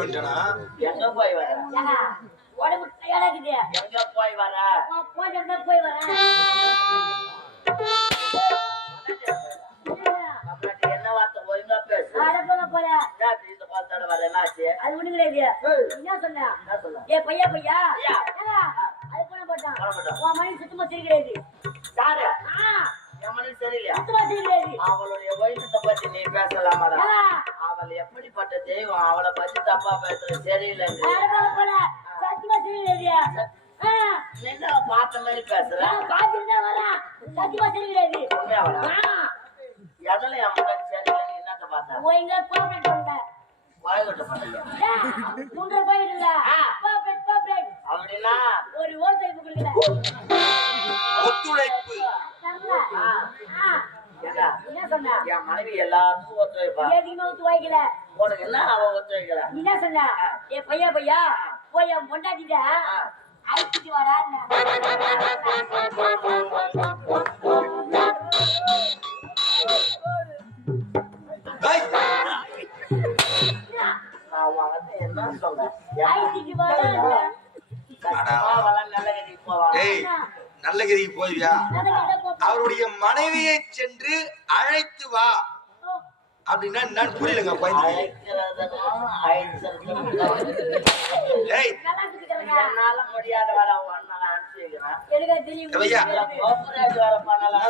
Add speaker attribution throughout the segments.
Speaker 1: வந்துட்டேனா
Speaker 2: எங்க போய் வர?
Speaker 3: உடம்பு இருக்குது.
Speaker 2: எங்க போய் வர?
Speaker 3: போய் வரேன்.
Speaker 2: அப்புறம் என்ன வார்த்தை? ஒழுங்கா பேசு. இந்த வார்த்தையோட வர? என்னாச்சு?
Speaker 3: அது ஒண்ணும் கிடையாது. என்ன சொன்ன? ஏ பையா பையா அது போன போட்டான். உன் சுத்தமா சரி கிடையாது.
Speaker 2: யாரு? அவள் எப்படிப்பட்ட தெய்வம் அவளை பத்தி தப்பா பேசுறது சரியில்லைன்னு என்ன பார்த்த மாதிரி பேசுற
Speaker 3: நான் பார்த்துட்டு சத்தியமா சரி
Speaker 2: எதுல என் முன்னாடி சரியில்லைன்னு என்னத்த பார்த்தா
Speaker 3: ஒழுங்கா ஒரு பண்ணுங்க.
Speaker 2: வாய்கட்ட
Speaker 3: சொன்ன?
Speaker 2: என் மனைவி எல்லாத்துக்கும் ஒத்துழைப்பா.
Speaker 3: எதுக்குமே ஒத்து வாய்க்கல.
Speaker 2: உனக்கு என்ன அவ ஒத்துழைக்கல?
Speaker 3: நீ என்ன சொன்ன? ஏ பையா பையா, போய் அவன் பொண்டாட்டிட்ட அழைச்சிட்டு
Speaker 2: உன்கிட்ட என்ன? சொல்றேன்?
Speaker 1: நல்லகிரிக்கு போவியா அவருடைய மனைவியை சென்று அழைத்து வா. அப்படின்னா என்னன்னு புரியலங்க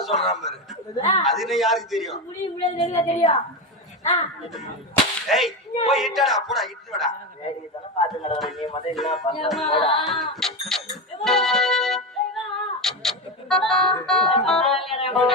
Speaker 1: சொல்றான் பாரு?
Speaker 3: ஆ,
Speaker 1: அது என்ன யாருக்கு தெரியும்? ஏய் போய் இட்டடா போடா இட்டு வாடா.
Speaker 2: வேடிக்கை தானே பாத்துக்கிறவன் நீ மட்டும் என்ன பண்ற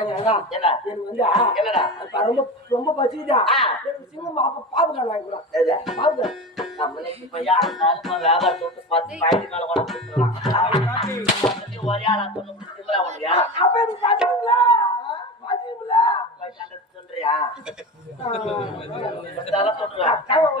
Speaker 2: என்னடா?
Speaker 4: ரொம்ப பசிக்குதா. எனக்கு சின்ன பாப்பா பாப்புக்கார வாங்கிக்கலாம்? பாப்புக்கார
Speaker 2: நம்மளுக்கு யாருனாலும் இப்ப வியாபாரத்தை விட்டு பத்து பாயிண்ட் மேல. அதுக்கு ஒரே ஆளா சொன்னு கொடுத்துங்களா உனக்கு?
Speaker 4: அப்ப பசிக்குங்களா
Speaker 2: போய் கண்டது சொல்றியா? கொடுத்தாலும்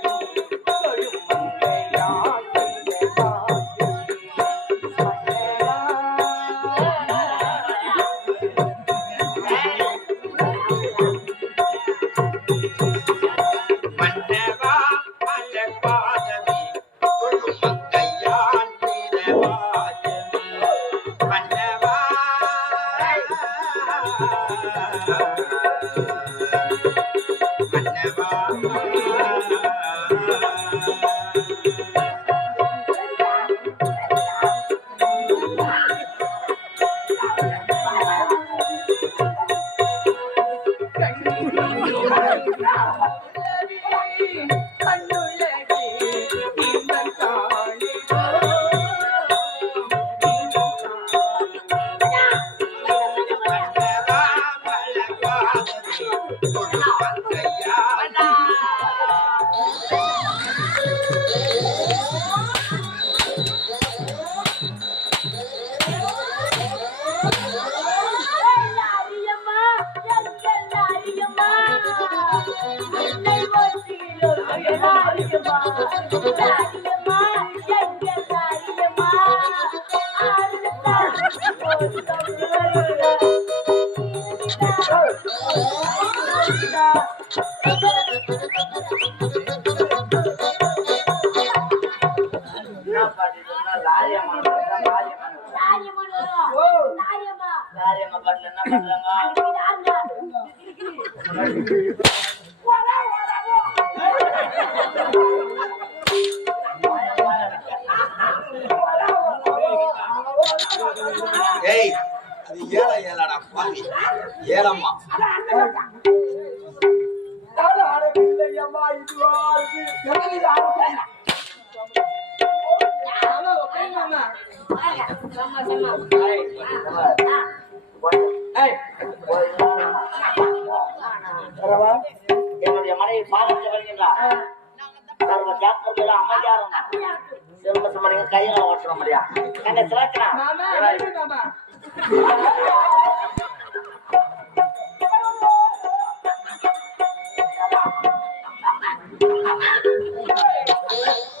Speaker 3: நாரியம்மா பண்ணலன்னா பண்ணலங்க
Speaker 1: ஏய் அது ஏழை ஏழாடா பாவி. ஏழம்மா.
Speaker 2: என்னுடைய மனைவி பாதத்தில் வருகின்றார்.
Speaker 3: அமைதியாக
Speaker 2: செல்ல சுமணிங்க கையால
Speaker 3: ஓட்டுறோம் இல்லையா எங்க சிலாத்தினா Thank you.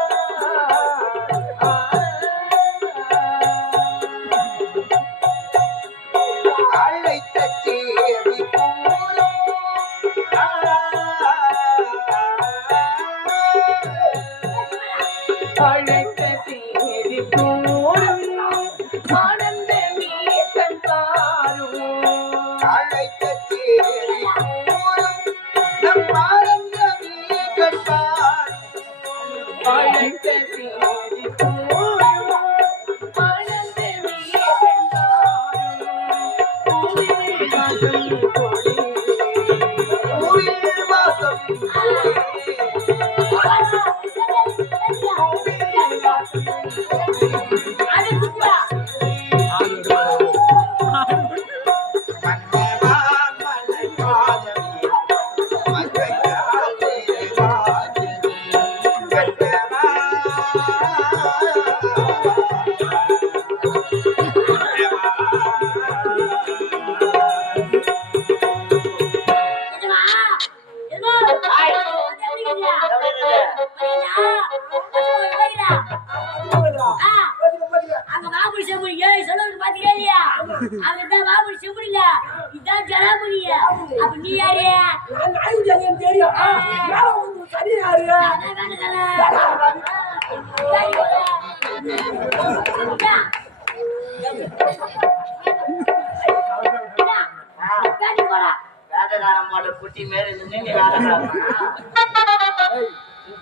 Speaker 3: கண்பார் கண்பார் அப்ப நீ யாரு
Speaker 4: நான் நாய் ஜல்லின்னு தெரியும். மேல வந்து சனி யாரு?
Speaker 2: வேட்டைக்காரன் குட்டி மேல இருந்து நீ